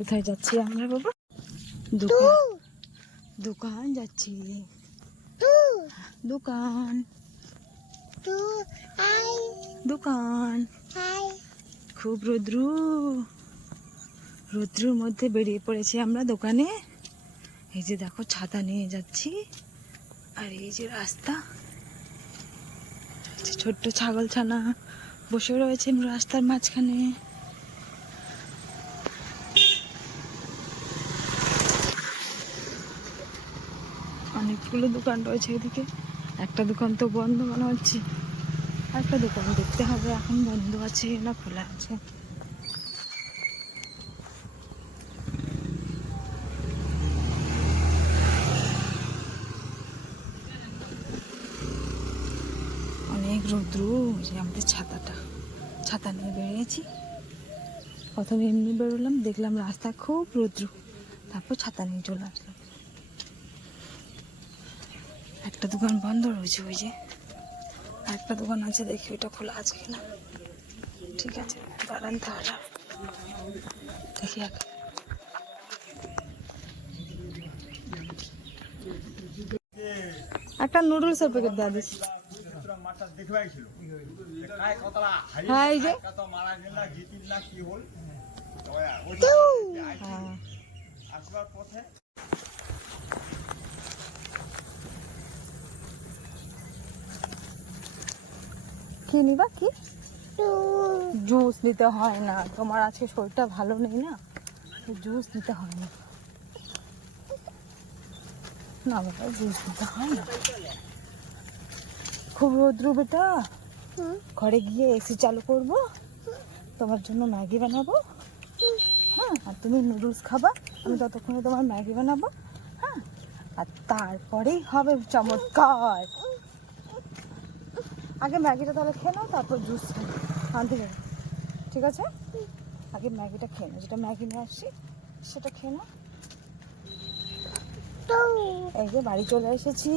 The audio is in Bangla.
কোথায় যাচ্ছি আমরা বাবা? দোকান দোকান যাচ্ছি। দোকান দোকান খুব রৌদ্রুর মধ্যে বেরিয়ে পড়েছি আমরা দোকানে। এই যে দেখো ছাতা নিয়ে যাচ্ছি, আর এই যে রাস্তা, ছোট্ট ছাগল ছানা বসে রয়েছে রাস্তার মাঝখানে। অনেকগুলো দোকান রয়েছে এদিকে, একটা দোকান তো বন্ধ মনে হচ্ছে, একটা দোকান দেখতে হবে এখন বন্ধ আছে না খোলা আছে। অনেক রৌদ্র, যে আমাদের ছাতা নিয়ে বেরিয়েছি। প্রথমে এমনি বেরোলাম, দেখলাম রাস্তা খুব রৌদ্র, তারপর ছাতা নিয়ে চলে আসলাম। একটা দোকান বন্ধ রয়েছে, ওই যে একটা দোকান আছে, দেখি ওইটা খোলা আছে কিনা। ঠিক আছে দাঁড়ান তাহলে দেখি আগে। একটা নুডলসের প্যাকেট দেওয়া দিচ্ছি। হ্যাঁ এই যে কি নিবা? কি জুস নিতে হয় না, তোমার আজকে শরীরটা ভালো নেই না, জুস নিতে হয় না। না বাবা জুস নিতে হয় না, খুব রৌদ্র বেটা। ঘরে গিয়ে এসি চালু করবো, তোমার জন্য ম্যাগি বানাবো, হ্যাঁ, আর তুমি নুডলস খাবা, আমি ততক্ষণে তোমার ম্যাগি বানাবো, হ্যাঁ, আর তারপরেই হবে চমৎকার। আগে ম্যাগিটা তাহলে খেয়ে নাও, তারপর জুস আনতে যাবো, ঠিক আছে? আগে ম্যাগিটা খেয়ে নাও, যেটা ম্যাগি নিয়ে আসছি সেটা খেয়ে নাও। এই যে বাড়ি চলে এসেছি।